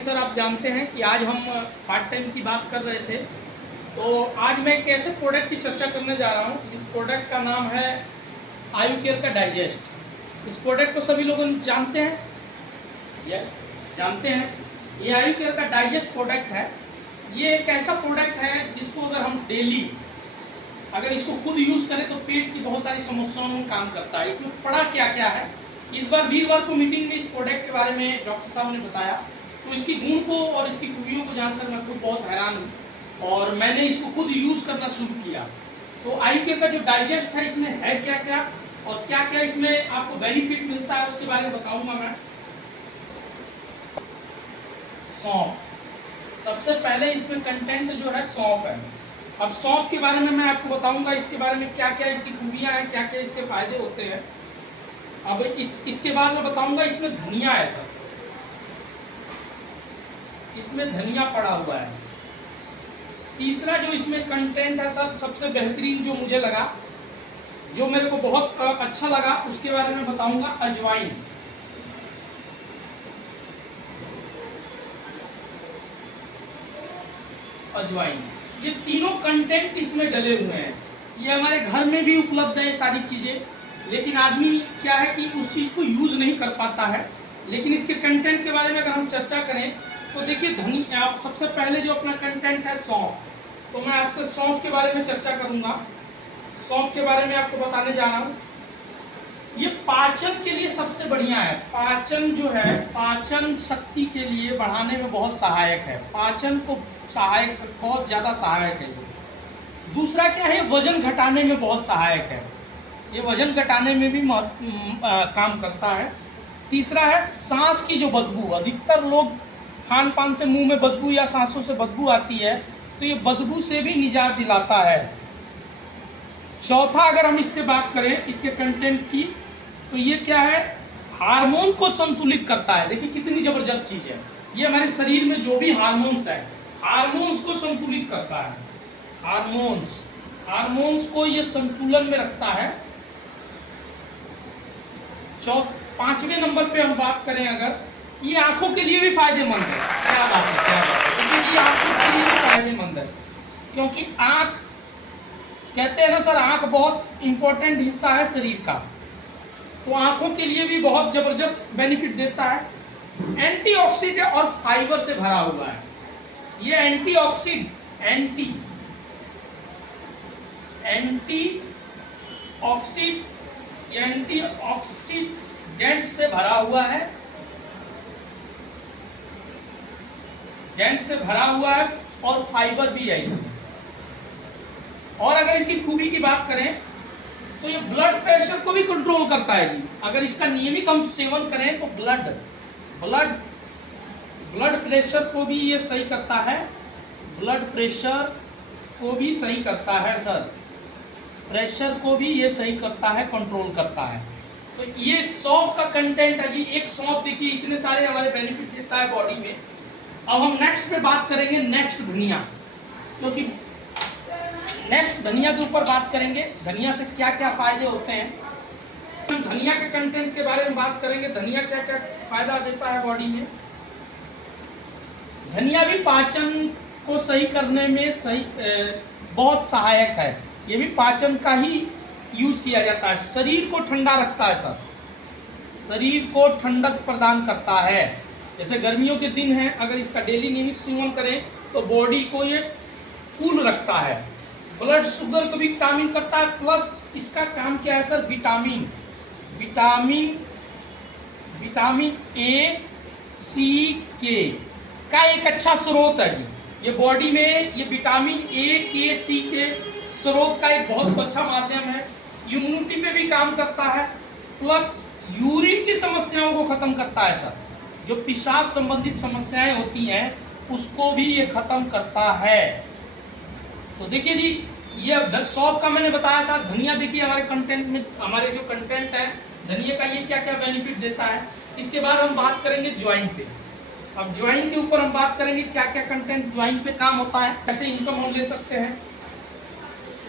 Sir आप जानते हैं कि आज हम पार्ट टाइम की बात कर रहे थे, तो आज मैं एक ऐसे प्रोडक्ट की चर्चा करने जा रहा हूँ जिस प्रोडक्ट का नाम है आयु केयर का डाइजेस्ट। इस प्रोडक्ट को सभी लोग जानते हैं, यस जानते हैं। ये आयु केयर का डाइजेस्ट प्रोडक्ट है। ये एक ऐसा प्रोडक्ट है जिसको अगर हम डेली अगर इसको खुद यूज़ करें तो पेट की बहुत सारी समस्याओं में काम करता है। इसमें पढ़ा क्या क्या है, इस बार वीरवार को मीटिंग में इस प्रोडक्ट के बारे में डॉक्टर साहब ने बताया, तो इसकी गुण को और इसकी खूबियों को जानकर मैं खुद बहुत हैरान हूँ और मैंने इसको खुद यूज़ करना शुरू किया। तो आयु केयर का जो डाइजेस्ट है इसमें है क्या क्या और क्या क्या इसमें आपको बेनिफिट मिलता है उसके बारे में बताऊंगा मैं। सौंफ, सबसे पहले इसमें कंटेंट जो है सौंफ है। अब सौंफ के बारे में मैं आपको बताऊंगा, इसके बारे में क्या क्या इसकी खूबियाँ हैं, क्या क्या इसके फायदे होते हैं। अब इसके बाद मैं बताऊंगा इसमें धनिया है सर, इसमें धनिया पड़ा हुआ है। तीसरा जो इसमें कंटेंट है सर, सबसे बेहतरीन जो मुझे लगा, जो मेरे को बहुत अच्छा लगा, उसके बारे में बताऊंगा, अजवाइन। अजवाइन, ये तीनों कंटेंट इसमें डले हुए हैं। ये हमारे घर में भी उपलब्ध है ये सारी चीज़ें, लेकिन आदमी क्या है कि उस चीज़ को यूज़ नहीं कर पाता है। लेकिन इसके कंटेंट के बारे में अगर हम चर्चा करें तो देखिए धनिया, आप सबसे पहले जो अपना कंटेंट है सौंफ, तो मैं आपसे सौंफ के बारे में चर्चा करूंगा। सौंफ के बारे में आपको बताने जा रहा हूँ। ये पाचन के लिए सबसे बढ़िया है। पाचन जो है, पाचन शक्ति के लिए बढ़ाने में बहुत सहायक है, पाचन को सहायक, बहुत ज़्यादा सहायक है। दूसरा क्या है, वजन घटाने में बहुत सहायक है, ये वजन घटाने में भी काम करता है। तीसरा है सांस की जो बदबू, अधिकतर लोग खान पान से मुंह में बदबू या सांसों से बदबू आती है, तो ये बदबू से भी निजात दिलाता है। चौथा अगर हम इससे बात करें इसके कंटेंट की, तो ये क्या है, हार्मोन को संतुलित करता है। देखिए कितनी जबरदस्त चीज़ है, ये हमारे शरीर में जो भी हार्मोन्स है, हार्मोन्स को संतुलित करता है। हार्मोन्स को ये संतुलन में रखता है। पांचवें नंबर पे हम बात करें अगर, ये आंखों के लिए भी फायदेमंद है। क्या बात है, क्या बात है, क्योंकि ये आंखों के लिए भी फायदेमंद है, क्योंकि आंख, कहते हैं ना सर, आंख बहुत इंपॉर्टेंट हिस्सा है शरीर का, तो आंखों के लिए भी बहुत जबरदस्त बेनिफिट देता है। एंटीऑक्सीडेंट और फाइबर से भरा हुआ है ये। एंटीऑक्सीडेंट से भरा हुआ है, और फाइबर भी है इसमें। और अगर इसकी खूबी की बात करें तो ये ब्लड प्रेशर को भी कंट्रोल करता है जी। अगर इसका नियमित हम सेवन करें तो ब्लड प्रेशर को भी ये सही करता है, ब्लड प्रेशर को भी सही करता है सर, प्रेशर को भी ये सही करता है, कंट्रोल करता है। तो ये सौंफ का कंटेंट है जी। एक सौंफ देखिए इतने सारे हमारे बेनिफिट देता है बॉडी में। अब हम नेक्स्ट पे बात करेंगे, नेक्स्ट धनिया, क्योंकि नेक्स्ट धनिया के ऊपर बात करेंगे, धनिया से क्या क्या फायदे होते हैं। हम धनिया के कंटेंट के बारे में बात करेंगे, धनिया क्या क्या फायदा देता है बॉडी में। धनिया भी पाचन को सही करने में बहुत सहायक है। ये भी पाचन का ही यूज किया जाता है। शरीर को ठंडा रखता है सर, शरीर को ठंडक प्रदान करता है। जैसे गर्मियों के दिन हैं, अगर इसका डेली नियमित सेवन करें तो बॉडी को ये कूल रखता है। ब्लड शुगर को भी विटामिन करता है, प्लस इसका काम क्या है सर, विटामिन ए, सी, के का एक अच्छा स्रोत है जी। ये बॉडी में ये विटामिन ए, के, सी के स्रोत का एक बहुत अच्छा माध्यम है। इम्यूनिटी पे भी काम करता है, प्लस यूरिन की समस्याओं को खत्म करता है सर। जो पेशाब संबंधित समस्याएं होती हैं उसको भी ये खत्म करता है। तो देखिए जी, ये सौंफ का मैंने बताया था। धनिया देखिए हमारे कंटेंट में, हमारे जो कंटेंट है धनिया का, ये क्या क्या बेनिफिट देता है। इसके बाद हम बात करेंगे ज्वाइन पे। अब ज्वाइन के ऊपर हम बात करेंगे क्या क्या कंटेंट ज्वाइन पे काम होता है, कैसे इनकम हम ले सकते हैं।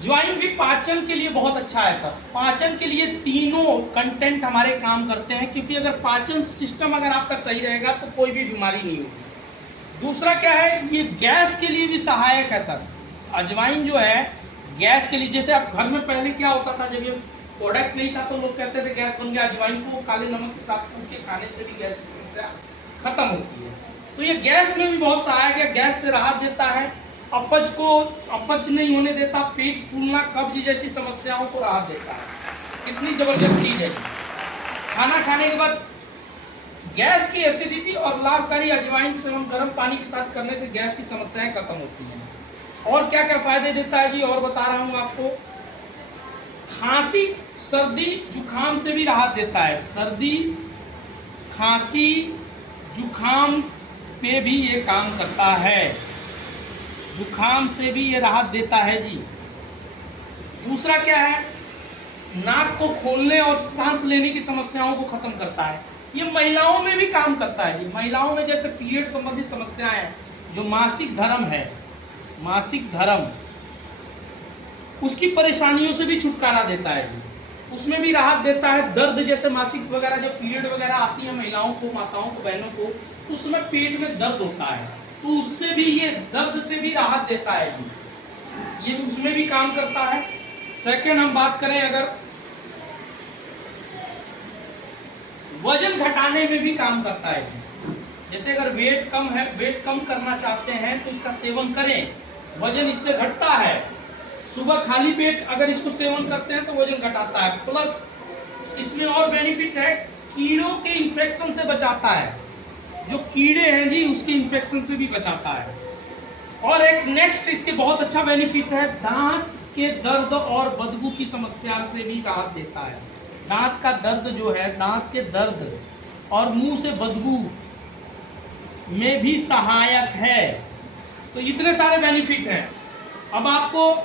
ज्वाइन भी पाचन के लिए बहुत अच्छा है सर। पाचन के लिए तीनों कंटेंट हमारे काम करते हैं, क्योंकि अगर पाचन सिस्टम अगर आपका सही रहेगा तो कोई भी बीमारी नहीं होगी। दूसरा क्या है, ये गैस के लिए भी सहायक है सर। अजवाइन जो है गैस के लिए, जैसे आप घर में पहले क्या होता था, जब ये प्रोडक्ट नहीं था तो लोग कहते थे गैस बन गया, अजवाइन को काले नमक के साथ कूट के खाने से भी गैस की समस्या खत्म होती है। तो ये गैस में भी बहुत सहायक है, गैस से राहत देता है, अपच नहीं होने देता, पेट फूलना कब्ज जैसी समस्याओं को राहत देता है। कितनी जबरदस्त चीज है। खाना खाने के बाद गैस की एसिडिटी और लाभकारी अजवाइन सेवन गर्म पानी के साथ करने से गैस की समस्याएं खत्म होती हैं। और क्या क्या फायदे देता है जी, और बता रहा हूं आपको। खांसी सर्दी जुखाम से भी राहत देता है। सर्दी खांसी जुखाम पे भी ये काम करता है, जुखाम से भी ये राहत देता है जी। दूसरा क्या है, नाक को खोलने और सांस लेने की समस्याओं को खत्म करता है। ये महिलाओं में भी काम करता है जी। महिलाओं में जैसे पीरियड संबंधित समस्याएं हैं, जो मासिक धर्म है, मासिक धर्म, उसकी परेशानियों से भी छुटकारा देता है जी। उसमें भी राहत देता है। दर्द जैसे मासिक वगैरह जो पीरियड वगैरह आती है महिलाओं को, माताओं को, बहनों को, उसमें पेट में दर्द होता है, तो उससे भी ये दर्द से भी राहत देता है जी। ये उसमें भी काम करता है। सेकंड हम बात करें अगर, वजन घटाने में भी काम करता है। जैसे अगर वेट कम है, वेट कम करना चाहते हैं तो इसका सेवन करें, वजन इससे घटता है। सुबह खाली पेट अगर इसको सेवन करते हैं तो वजन घटाता है। प्लस इसमें और बेनिफिट है, कीड़ों के इन्फेक्शन से बचाता है। जो कीड़े हैं जी उसके इन्फेक्शन से भी बचाता है। और एक नेक्स्ट इसके बहुत अच्छा बेनिफिट है, दांत के दर्द और बदबू की समस्या से भी राहत देता है। दांत का दर्द जो है, दांत के दर्द और मुंह से बदबू में भी सहायक है। तो इतने सारे बेनिफिट हैं। अब आपको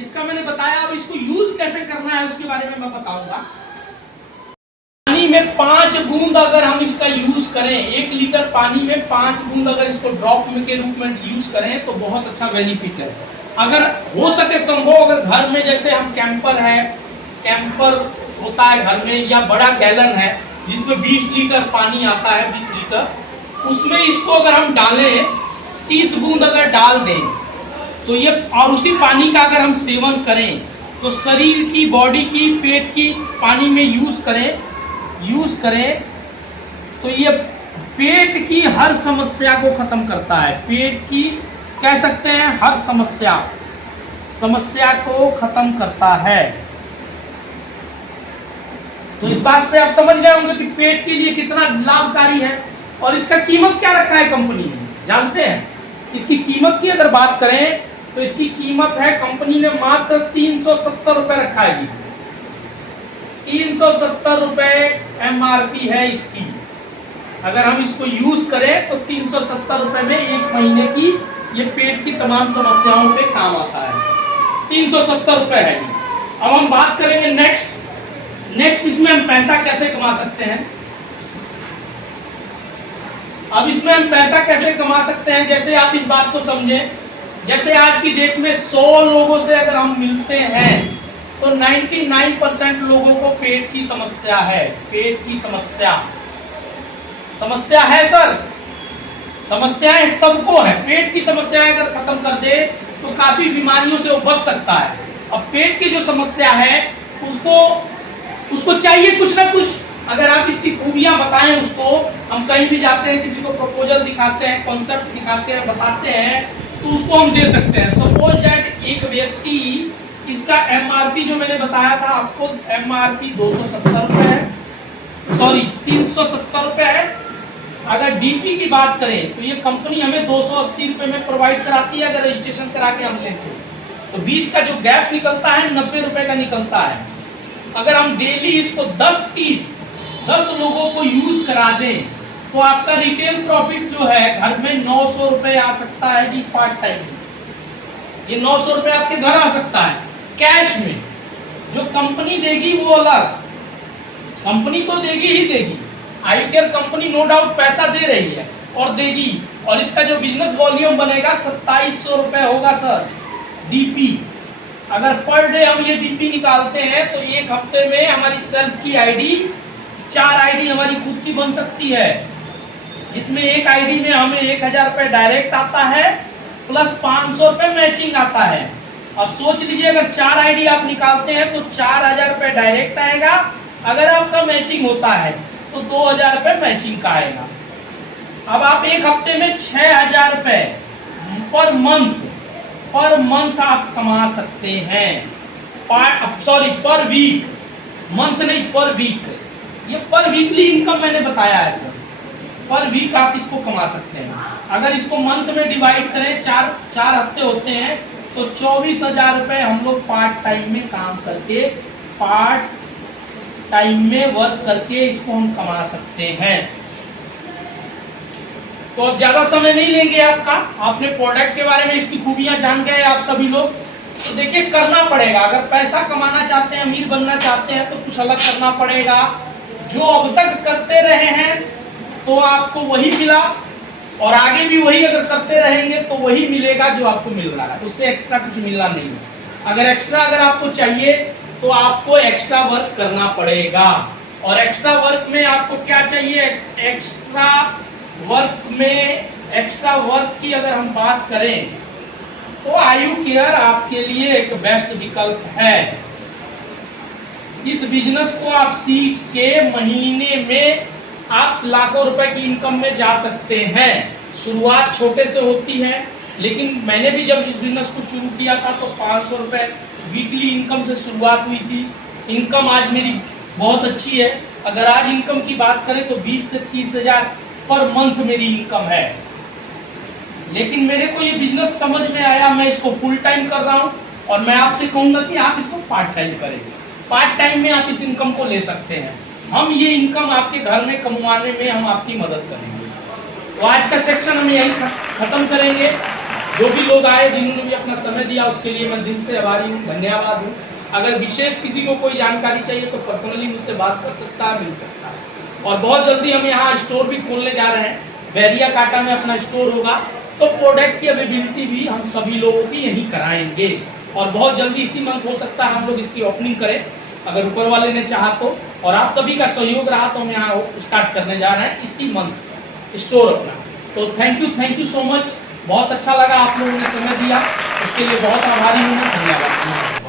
इसका मैंने बताया, अब इसको यूज कैसे करना है उसके बारे में मैं बताऊंगा। पानी में 5 बूंद अगर हम इसका यूज करें, 1 लीटर पानी में 5 बूंद अगर इसको ड्रॉप के रूप में यूज करें तो बहुत अच्छा बेनिफिट है। अगर हो सके संभव, अगर घर में जैसे हम कैंपर है, कैंपर होता है घर में, या बड़ा गैलन है जिसमें 20 लीटर पानी आता है, 20 लीटर, उसमें इसको अगर हम डालें, 30 बूंद अगर डाल दें तो ये, और उसी पानी का अगर हम सेवन करें तो शरीर की, बॉडी की, पेट की पानी में यूज करें तो ये पेट की हर समस्या को खत्म करता है। पेट की कह सकते हैं हर समस्या को खत्म करता है। तो इस बात से आप समझ गए होंगे कि पेट के लिए कितना लाभकारी है। और इसका कीमत क्या रखा है कंपनी ने, जानते हैं? इसकी कीमत की अगर बात करें तो इसकी कीमत है, कंपनी ने मात्र 370 रुपए रखा है जी। 370 रुपए MRP है इसकी। अगर हम इसको यूज करें तो 370 रुपए में 1 महीने की ये पेट की तमाम समस्याओं पे काम आता है। 370 रुपए है। अब हम बात करेंगे नेक्स्ट इसमें हम पैसा कैसे कमा सकते हैं। अब इसमें हम पैसा कैसे कमा सकते हैं, जैसे आप इस बात को समझें, जैसे आज की डेट में 100 लोगों से अगर हम मिलते हैं तो 99% लोगों को पेट की समस्या है। पेट की समस्या है सर, समस्याएं सबको है। पेट की समस्याएं अगर खत्म कर दे तो काफी बीमारियों से वो बच सकता है। अब पेट की जो समस्या है उसको चाहिए कुछ ना कुछ, अगर आप इसकी खूबियां बताएं उसको, हम कहीं भी जाते हैं, किसी को प्रपोजल दिखाते हैं, कॉन्सेप्ट दिखाते हैं, बताते हैं, तो उसको हम दे सकते हैं। सपोज दैट एक व्यक्ति, इसका MRP जो मैंने बताया था आपको, MRP 270 रुपए है, सॉरी 370 रुपए है। अगर DP की बात करें तो ये कंपनी हमें 280 रुपए में प्रोवाइड कराती है अगर रजिस्ट्रेशन करा के हम लेते हैं। तो बीच का जो गैप निकलता है 90 रुपए का निकलता है। अगर हम डेली इसको 10 पीस 10 लोगों को यूज करा दें तो आपका रिटेल प्रॉफिट जो है घर में 900 रुपए आ सकता है जी, पार्ट टाइम। ये 900 रुपए आपके घर आ सकता है कैश में। जो कंपनी देगी वो अलग, कंपनी तो देगी ही देगी। आई केयर कंपनी नो डाउट पैसा दे रही है और देगी, और इसका जो बिजनेस वॉल्यूम बनेगा 2700 रुपए होगा सर DP। अगर पर डे हम ये DP निकालते हैं तो एक हफ्ते में हमारी सेल्फ की ID 4 ID हमारी खुद की बन सकती है। जिसमें एक आईडी में हमें 1000 रुपये डायरेक्ट आता है प्लस 500 रुपये मैचिंग आता है। अब सोच लीजिए अगर 4 आईडी आप निकालते हैं तो 4000 रुपये डायरेक्ट आएगा, अगर आपका मैचिंग होता है तो 2000 रुपये मैचिंग का आएगा। अब आप एक हफ्ते में 6000 रुपये पर मंथ आप कमा सकते हैं। पर वीक, मंथ नहीं पर वीक, ये पर वीकली इनकम मैंने बताया है सर। पर वीक आप इसको कमा सकते हैं। अगर इसको मंथ में डिवाइड करें, चार हफ्ते होते हैं, तो 24,000 रुपये हम लोग पार्ट टाइम में काम करके, पार्ट टाइम में वर्क करके इसको हम कमा सकते हैं। तो अब ज्यादा समय नहीं लेंगे आपका, आपने प्रोडक्ट के बारे में इसकी खूबियां जान गए आप सभी लोग। तो देखिए करना पड़ेगा, अगर पैसा कमाना चाहते हैं, अमीर बनना चाहते हैं, तो कुछ अलग करना पड़ेगा। जो अब तक करते रहे हैं तो आपको वही मिला, और आगे भी वही अगर करते रहेंगे तो वही मिलेगा जो आपको मिल रहा है, उससे एक्स्ट्रा कुछ मिलना नहीं है। अगर एक्स्ट्रा अगर आपको चाहिए तो आपको एक्स्ट्रा वर्क करना पड़ेगा। और एक्स्ट्रा वर्क में आपको क्या चाहिए? एक्स्ट्रा वर्क की अगर हम बात करें तो आयु केयर आपके लिए एक बेस्ट विकल्प है। इस बिजनेस को आप सीख के महीने में आप लाखों रुपए की इनकम में जा सकते हैं। शुरुआत छोटे से होती है, लेकिन मैंने भी जब इस बिजनेस को शुरू किया था तो 500 रुपए वीकली इनकम से शुरुआत हुई थी। इनकम आज मेरी बहुत अच्छी है। अगर आज इनकम की बात करें तो 20 से 30,000 पर मंथ मेरी इनकम है। लेकिन मेरे को ये बिजनेस समझ में आया, मैं इसको फुल टाइम कर रहा हूँ, और मैं आपसे कहूँगा कि आप इसको पार्ट टाइम करेंगे। पार्ट टाइम में आप इस इनकम को ले सकते हैं। हम ये इनकम आपके घर में कमवाने में हम आपकी मदद करेंगे। तो आज का सेक्शन हम यही खत्म करेंगे। जो भी लोग आए, जिन्होंने भी अपना समय दिया, उसके लिए मैं दिल से आभारी हूँ, धन्यवाद हूँ। अगर विशेष किसी को कोई जानकारी चाहिए तो पर्सनली मुझसे बात कर सकता है, मिल सकता है। और बहुत जल्दी हम यहाँ स्टोर भी खोलने जा रहे हैं, बैरिया काटा में अपना स्टोर होगा, तो प्रोडक्ट की अवेलेबिलिटी भी हम सभी लोगों की यहीं कराएंगे। और बहुत जल्दी इसी मंथ हो सकता है हम लोग इसकी ओपनिंग करें, अगर ऊपर वाले ने चाहा तो, और आप सभी का सहयोग रहा तो हम यहाँ स्टार्ट करने जा रहे हैं इसी मंथ स्टोर अपना। तो थैंक यू सो मच। बहुत अच्छा लगा आप लोगों ने समय दिया, उसके लिए बहुत आभारी हूँ, धन्यवाद।